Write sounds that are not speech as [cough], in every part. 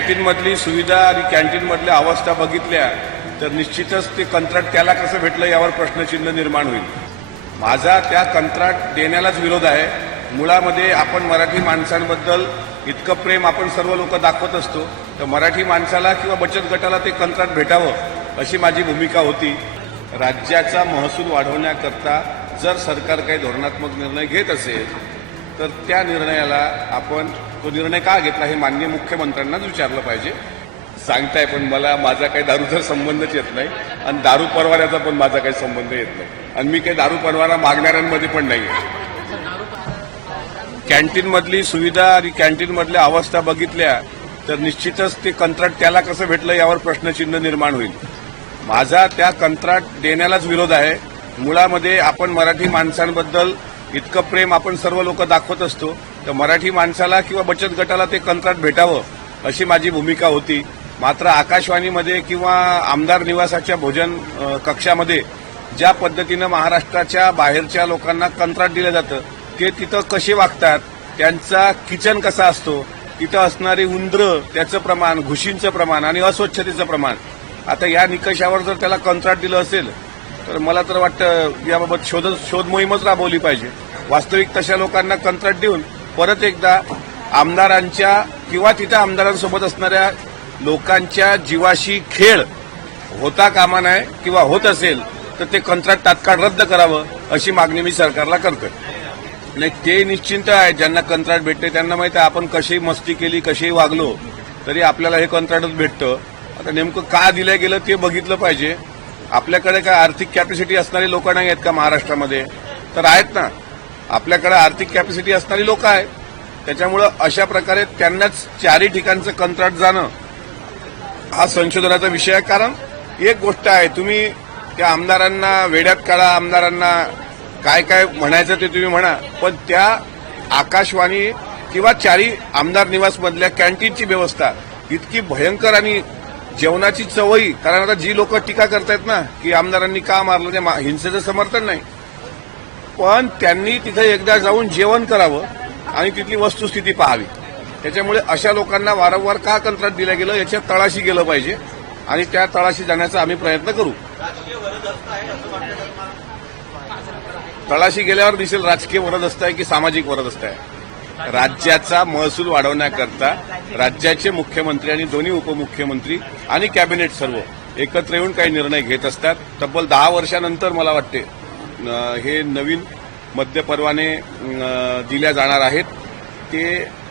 कॅन्टीनमधली सुविधा आणि कॅन्टीनमधल्या अवस्था बघितल्या तर निश्चितच ते कंत्राट त्याला कसं भेटलं यावर प्रश्नचिन्ह निर्माण होईल. माझा त्या कंत्राट देण्यालाच विरोध आहे. मुळामध्ये आपण मराठी माणसांबद्दल इतकं प्रेम आपण सर्व लोक दाखवत असतो तर मराठी माणसाला किंवा बचत गटाला ते कंत्राट भेटावं अशी माझी भूमिका होती. राज्याचा महसूल वाढवण्याकरता जर सरकार काही धोरणात्मक निर्णय घेत असेल तर त्या निर्णयाला आपण तो निर्णय का घेतला हे मान्य मुख्यमंत्र्यांनाच विचारलं पाहिजे. सांगताय पण मला माझा काही दारूचा संबंधच येत नाही आणि दारू परवान्याचा पण माझा काही संबंध येत नाही. आणि मी काही दारू परवाना मागणाऱ्यांमध्ये पण नाही आहे. कॅन्टीनमधली सुविधा आणि कॅन्टीनमधल्या अवस्था बघितल्या तर निश्चितच ते कंत्राट त्याला कसं भेटलं यावर प्रश्नचिन्ह निर्माण होईल. माझा त्या कंत्राट देण्यालाच विरोध आहे. मुळामध्ये आपण मराठी माणसांबद्दल इतकं प्रेम आपण सर्व लोक दाखवत असतो तर मराठी माणसाला किंवा बचत गटाला ते कंत्राट भेटावं अशी माझी भूमिका होती. मात्र आकाशवाणीमध्ये किंवा आमदार निवासाच्या भोजन कक्षामध्ये ज्या पद्धतीनं महाराष्ट्राच्या बाहेरच्या लोकांना कंत्राट दिलं जातं ते तिथं कसे वागतात त्यांचा किचन कसा असतो तिथं असणारी उंदरं त्याचं प्रमाण घुशींचं प्रमाण आणि अस्वच्छतेचं प्रमाण. आता या निकषावर जर त्याला कंत्राट दिलं असेल तर मला तर वाटतं याबाबत शोध शोध मोहीमच राबवली पाहिजे. वास्तविक तशा लोकांना कंत्राट देऊन परत एकदा आमदारांच्या किंवा तिथं आमदारांसोबत असणाऱ्या लोकांच्या जीवाशी खेळ होता कामा नये किंवा होत असेल तर ते कंत्राट तात्काळ रद्द करावं अशी मागणी मी सरकारला करतोय. नाही ते निश्चिंत आहे ज्यांना कंत्राट भेटते त्यांना माहिती आहे आपण कशी मस्ती केली कशीही वागलो तरी आपल्याला हे कंत्राटच भेटतं. आता नेमकं का दिलं गेलं ते बघितलं पाहिजे. आपल्याकडे काय आर्थिक कॅपॅसिटी असणारी लोक नाही आहेत का महाराष्ट्रामध्ये? तर आहेत ना. आपल्याकडे आर्थिक कॅपॅसिटी असणारी लोक आहेत. त्याच्यामुळं अशा प्रकारे त्यांनाच चारही ठिकाणचं कंत्राट जाणं हा संशोधनाचा विषय आहे. कारण एक गोष्ट आहे तुम्ही त्या आमदारांना वेड्यात काढा आमदारांना काय काय म्हणायचं ते तुम्ही म्हणा पण त्या आकाशवाणी किंवा चारी आमदार निवासमधल्या कॅन्टीनची व्यवस्था इतकी भयंकर आणि जेवणाची चवही कारण आता जी लोक टीका करतायत ना की आमदारांनी का मारलं ते मा- हिंसेचं समर्थन नाही. पण त्यांनी तिथे एकदा जाऊन जेवण करावं आणि तिथली वस्तुस्थिती पाहावी. त्याच्यामुळे अशा लोकांना वारंवार का कंत्राट दिलं गेलं याच्या तळाशी गेलं पाहिजे आणि त्या तळाशी जाण्याचा आम्ही प्रयत्न करू. तळाशी गेल्यावर दिसेल राजकीय वरदस्त आहे की सामाजिक वरदस्त आहे. राज्याचा महसूल वाढवण्याकरता राज्याचे मुख्यमंत्री आणि दोन्ही उपमुख्यमंत्री आणि कॅबिनेट सर्व एकत्र येऊन काही निर्णय घेत असतात. तब्बल दहा वर्षानंतर मला वाटते हे नवीन मद्यपरवाने दिल्या जाणार आहेत. ते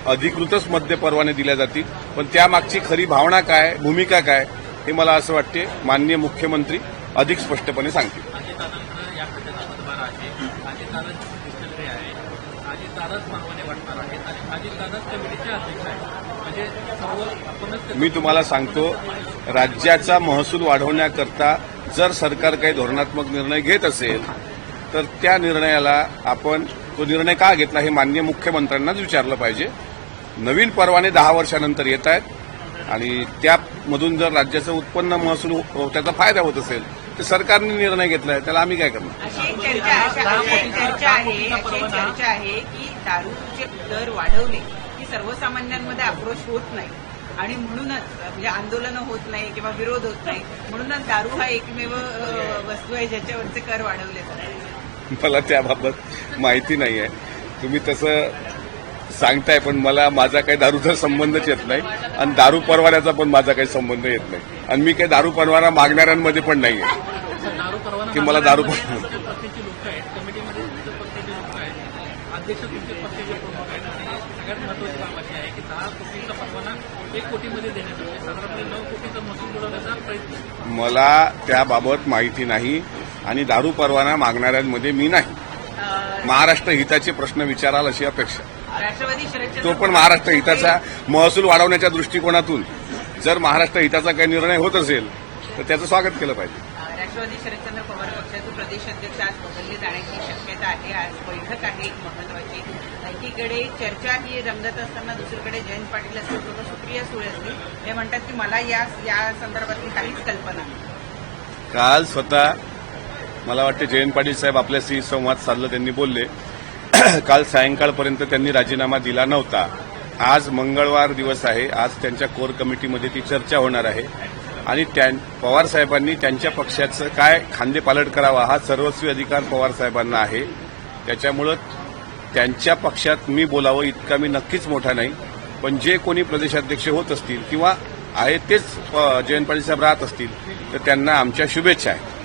अधिकृतच मद्यपरवाने दिल्या जातील. पण त्यामागची खरी भावना काय भूमिका काय हे मला असं वाटते माननीय मुख्यमंत्री अधिक स्पष्टपणे सांगतील. परवाने वाटणार आहेत आणि अजितदादाच कमिटीचे अध्यक्ष आहेत. म्हणजे सर्व आपणच मी तुम्हाला सांगतो राज्याचा महसूल वाढवण्याकरता जर सरकार काही धोरणात्मक निर्णय घेत असेल तर त्या निर्णयाला आपण तो निर्णय का घेतला हे मान्य मुख्यमंत्र्यांनाच विचारलं पाहिजे. नवीन परवाने दहा वर्षानंतर येत आहेत आणि त्यामधून जर राज्याचं उत्पन्न महसूल हो- त्याचा फायदा होत असेल तर सरकारने निर्णय घेतला आहे त्याला आम्ही काय करणार? आहे एक चर्चा आहे की दारूचे दर वाढवले की सर्वसामान्यांमध्ये आक्रोश होत नाही. आणि म्हणूनच म्हणजे आंदोलनं होत नाही किंवा विरोध होत नाही म्हणूनच दारू हा एकमेव वस्तू आहे ज्याच्यावरचे कर वाढवले जातात. मला त्याबाबत माहिती नाही आहे तुम्ही तसं सांगताय पण मला माझा काही दारूचा संबंधच येत नाही. आणि दारू परवान्याचा पण माझा काही संबंध येत नाही. आणि मी काही दारू परवाना मागणाऱ्यांमध्ये पण नाही आहे दारू परवाना की मला दारू मागणाऱ्यांमध्ये तुमच्या पक्षाची लोक आहेत कमिटीमध्ये तुमच्या पक्षाचे लोक आहेत अध्यक्ष तुमचे पक्षाचे प्रमुख आहेत आणि सगळ्यात महत्वाची बाब अशी आहे की दहा कोटीचा परवाना एक कोटीमध्ये देण्यात साधारणपणे नऊ कोटीचा महसूल बुडवण्याचा प्रयत्न. मला त्याबाबत माहिती नाही आणि दारू परवाना मागणाऱ्यांमध्ये मी नाही. महाराष्ट्र हिताचे प्रश्न विचाराल अशी अपेक्षा. तो पण महाराष्ट्र हिताचा महसूल वाढवण्याच्या दृष्टिकोनातून. जर महाराष्ट्र हिताचा काही निर्णय होत असेल तर त्याचं स्वागत केलं पाहिजे. राष्ट्रवादी शरदचंद्र पवार पक्षाचे प्रदेश अध्यक्ष आज बदलले जाण्याची शक्यता आहे. आज बैठक आहे एक महत्वाची. एकीकडे चर्चा ही रंगत असताना दुसरीकडे जयंत पाटील असतील किंवा सुप्रिया सुळे असतील हे म्हणतात की मला या या संदर्भातली काहीच कल्पना नाही. काल स्वतः मला वाटते जयंत पाटील साहेब आपल्याशी संवाद साधला त्यांनी बोलले. [clears throat] काल सायंकाळपर्यंत त्यांनी राजीनामा दिला नव्हता. आज मंगळवार दिवस आहे. आज त्यांच्या कोर कमिटीमध्ये ती चर्चा होणार आहे. आणि त्यां पवार साहेबांनी त्यांच्या पक्षाचं काय खांदेपालट करावा हा सर्वस्वी अधिकार पवार साहेबांना आहे. त्याच्यामुळं त्यांच्या पक्षात मी बोलावं इतका मी नक्कीच मोठा नाही. पण जे कोणी प्रदेशाध्यक्ष होत असतील किंवा आहे तेच जयंत पाटील साहेब राहत असतील तर त्यांना आमच्या शुभेच्छा आहेत.